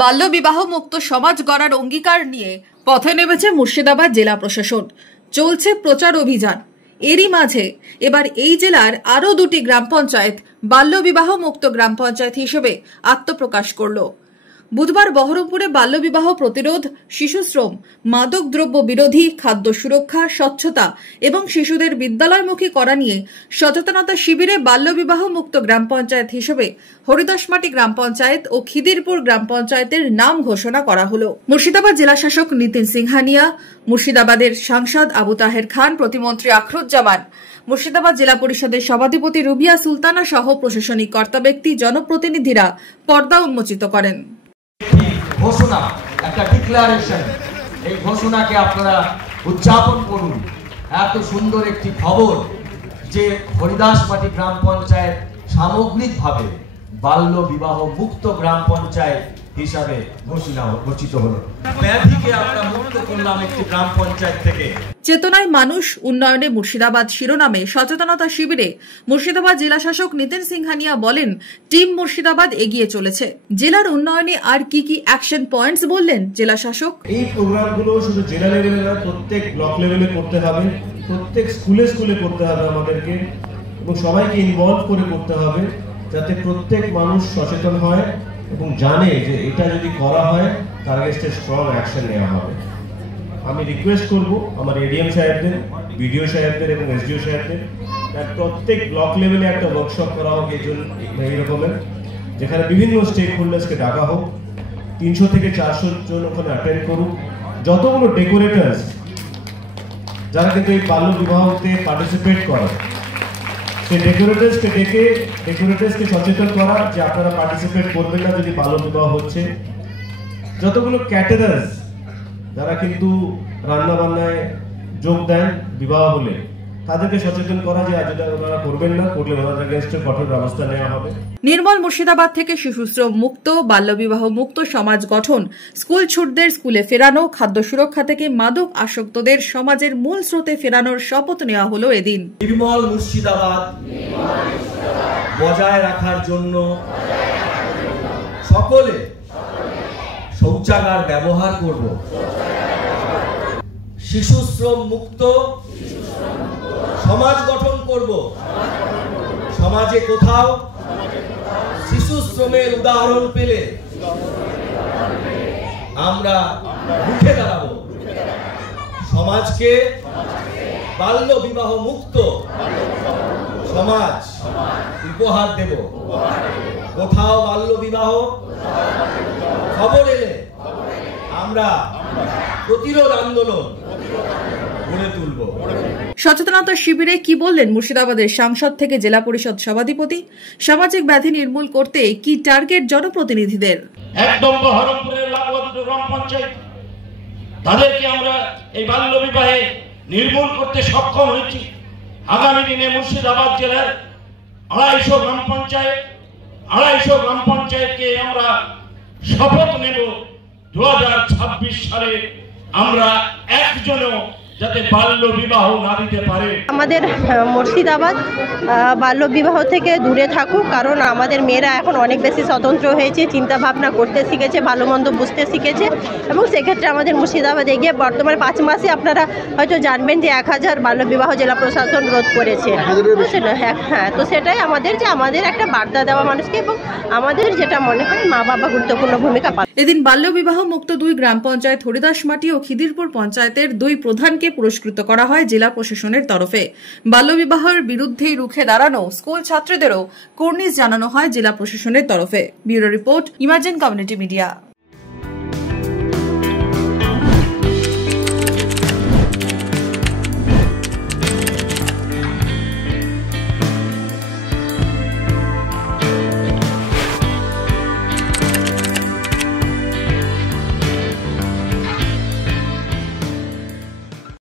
বাল্যবিবাহ মুক্ত সমাজ গড়ার অঙ্গীকার নিয়ে পথে নেমেছে মুর্শিদাবাদ জেলা প্রশাসন। চলছে প্রচার অভিযান। এরই মাঝে এবার এই জেলার আরও 2টি গ্রাম পঞ্চায়েত বাল্যবিবাহ মুক্ত গ্রাম পঞ্চায়েত হিসেবে আত্মপ্রকাশ করল। বুধবার বহরমপুরে বাল্যবিবাহ প্রতিরোধ, শিশুশ্রম, মাদক দ্রব্য বিরোধী, খাদ্য সুরক্ষা, স্বচ্ছতা এবং শিশুদের বিদ্যালয়মুখী করা নিয়ে সচেতনতা শিবিরে বাল্যবিবাহ মুক্ত গ্রাম পঞ্চায়েত হিসেবে হরিদাসমাটি গ্রাম পঞ্চায়েত ও খিদিরপুর গ্রাম পঞ্চায়েতের নাম ঘোষণা করা হলো। মুর্শিদাবাদ জেলা শাসক নিতিন সিংহানিয়া, মুর্শিদাবাদের সাংসদ আবু তাহের খান, প্রতিমন্ত্রী আখরুজ্জামান, মুর্শিদাবাদ জেলা পরিষদের সভাধিপতি রুবিয়া সুলতানা সহ প্রশাসনিক কর্তা ব্যক্তি, জনপ্রতিনিধিরা পর্দা উন্মোচিত করেন। ঘোষণা, একটা ডিক্লারেশন, এই ঘোষণাকে আপনারা উদযাপন করুন। এত সুন্দর একটি খবর যে হরিদাসমাটি গ্রাম পঞ্চায়েত সামগ্রিকভাবে বাল্য বিবাহ মুক্ত গ্রাম পঞ্চায়েত হিসাবে ঘোষিত হলো। ব্যাধিকে আমরা মুক্ত করলাম একটি গ্রাম পঞ্চায়েত থেকে। চেতনায় মানুষ, উন্নয়নে মুর্শিদাবাদ শিরোনামে সচেতনতা শিবিরে মুর্শিদাবাদ জেলা শাসক নিতিন সিংহানিয়া বলেন, টিম মুর্শিদাবাদ এগিয়ে চলেছে। জেলার উন্নয়নে আর কি কি অ্যাকশন পয়েন্টস বললেন জেলা শাসক। এই প্রোগ্রামগুলো শুধু জেলা লেভেলে না, প্রত্যেক ব্লক লেভেলে করতে হবে, প্রত্যেক স্কুলে স্কুলে করতে হবে আমাদেরকে, এবং সবাইকে ইনভলভ করে করতে হবে, যাতে প্রত্যেক মানুষ সচেতন হয় এবং জানে যে এটা যদি করা হয় তার এগেইনস্টে স্ট্রং অ্যাকশন নেওয়া হবে। আমি রিকোয়েস্ট করব আমার এডিএম সাহেবদের, বিডিও সাহেবদের এবং এসডিও সাহেবদের, প্রত্যেক ব্লক লেভেলে একটা ওয়ার্কশপ করা হোক এই রকমের, যেখানে বিভিন্ন স্টেক হোল্ডার্সকে ডাকা হোক, 300 থেকে 400 জন ওখানে অ্যাটেন্ড করুক। যতগুলো ডেকোরেটার্স যারা কিন্তু এই বাল্য বিবাহতে পার্টিসিপেট করে, সেই ডেকোরেটার্সকে ডেকে ডেকোরেটার্সকে সচেতন করা যে আপনারা পার্টিসিপেট করবেন না যদি বাল্য বিবাহ হচ্ছে। যতগুলো ক্যাটারার্স যারা কিন্তু রান্না বান্নায় যোগ দেন বিবাহ হলে, তাদেরকে সচেতন করা যে যদি ওনারা করবেন না, করলে ওনাদের এগেইনস্টে কঠোর ব্যবস্থা নেওয়া হবে। নির্মল মুর্শিদাবাদ থেকে শিশুশ্রম মুক্ত, বাল্যবিবাহ মুক্ত সমাজ গঠন, স্কুল ছুটদের স্কুলে ফেরানো, খাদ্য সুরক্ষা থেকে মাদক আসক্তদের সমাজের মূল স্রোতে ফেরানোর শপথ নেওয়া হলো এদিন। নির্মল মুর্শিদাবাদ বজায় রাখার জন্য সকলে শৌচাগার ব্যবহার করব, শিশুশ্রম মুক্ত সমাজ গঠন করব, সমাজে কোথাও শিশু শ্রমের উদাহরণ পেলে আমরা রুখে দাঁড়াবো, সমাজকে বাল্য বিবাহ মুক্ত সমাজ উপহার দেব। কোথাও বাল্য বিবাহ খবর এলে আমরা প্রতিরোধ আন্দোলন গড়ে তুলব। সচেতনতা শিবিরে কি বললেন মুর্শিদাবাদের সাংসদ থেকে জেলা পরিষদ সভাধিপতি? সামাজিক ব্যাধি নির্মূল করতে কি টার্গেট জনপ্রতিনিধিদের? একদম বহরমপুরের লাগোয়া গ্রাম পঞ্চায়েত, তাদেরকে আমরা এই বাল্য বিবাহে নির্মূল করতে সক্ষম হয়েছি। আগামী দিনে মুর্শিদাবাদ জেলার 250 গ্রাম পঞ্চায়েতকে আমরা শপথ নেব 2026 সালে আমরা একজনও যাতে বাল্য বিবাহ না দিতে পারে। আমাদের মুর্শিদাবাদ বাল্য বিবাহ থেকে দূরে থাকুক, কারণ আমাদের মেয়েরা এখন অনেক বেশি স্বতন্ত্র হয়েছে, চিন্তা ভাবনা করতে শিখেছে, ভালো মন্দ বুঝতে শিখেছে, এবং সেক্ষেত্রে আমাদের মুর্শিদাবাদ এগিয়ে। বর্তমানে 5 মাসে আপনারা হয়তো জানবেন যে 1000 বাল্য বিবাহ জেলা প্রশাসন রোধ করেছে। হ্যাঁ, তো সেটাই আমাদের একটা বার্তা দেওয়া মানুষকে, এবং আমাদের যেটা মনে হয় মা বাবা গুরুত্বপূর্ণ ভূমিকা পালন। এদিন বাল্য বিবাহ মুক্ত 2 গ্রাম পঞ্চায়েত হরিদাসমাটি ও খিদিরপুর পঞ্চায়েতের 2 প্রধানকে পুরস্কৃত করা হয় জেলা প্রশাসনের তরফে। বাল্যবিবাহের বিরুদ্ধে রুখে দাঁড়ানো স্কুল ছাত্রীদেরও কর্নিশ জানানো হয় জেলা প্রশাসনের তরফে। Bureau report, emergent community media.